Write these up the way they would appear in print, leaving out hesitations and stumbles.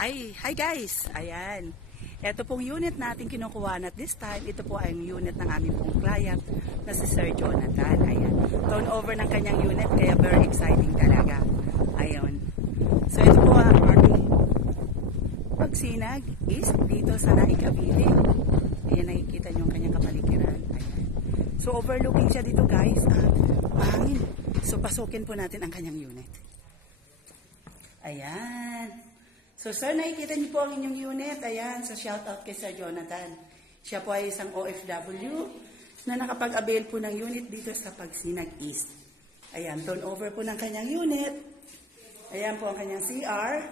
Hi guys! Ayan. Ito pong unit natin kinukuha at this time, ito po ay unit ng aming pong client na si Sir Jonathan. Ayan. Turnover ng kanyang unit kaya very exciting talaga. Ayan. So ito po ang aming pagsinag is dito sa Naikabili. Ayan, nakikita nyo ang kanyang kapaligiran. Ayan. So overlooking siya dito guys. Mahangin. So pasukin po natin ang kanyang unit. Ayan. So sir, nakikita niyo po ang inyong unit. Ayan, so shout out kay Sir Jonathan. Siya po ay isang OFW na nakapag-avail po ng unit dito sa Pagsinag East. Ayan, turnover po ng kanyang unit. Ayan po ang kanyang CR.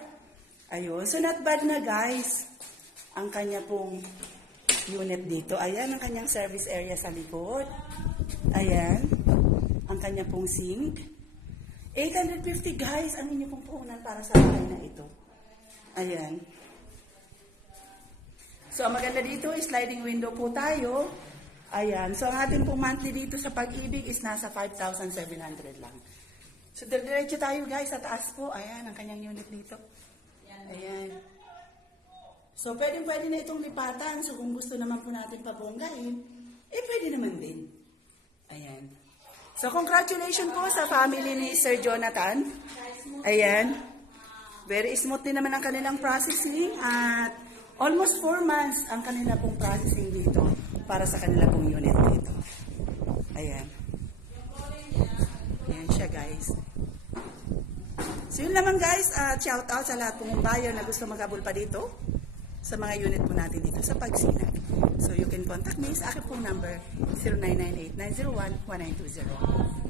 Ayun, so not bad na guys ang kanya pong unit dito. Ayan ang kanyang service area sa likod. Ayan, ang kanya pong sink. 850 guys ang inyo pong puhunan para sa bahay na ito. Ayan. So, ang maganda dito is sliding window po tayo. Ayan. So, ang ating pong monthly dito sa Pag-ibig is nasa 5,700 lang. So, diretso tayo guys sa taas po. Ayan, ang kanyang unit dito. Ayan. So, pwede na itong lipatan. So, kung gusto naman po natin pabonggain, pwede naman din. Ayan. So, congratulations po sa family ni Sir Jonathan. Ayan. Very smooth din naman ang kanilang processing at almost 4 months ang kanila pong processing dito para sa kanila pong unit dito. Ayan. Ayan siya guys. So yun naman guys, shout out sa lahat pong buyer na gusto mag-abol pa dito sa mga unit po natin dito sa Pagsinag. So you can contact me sa aking pong number 0998-901-1920.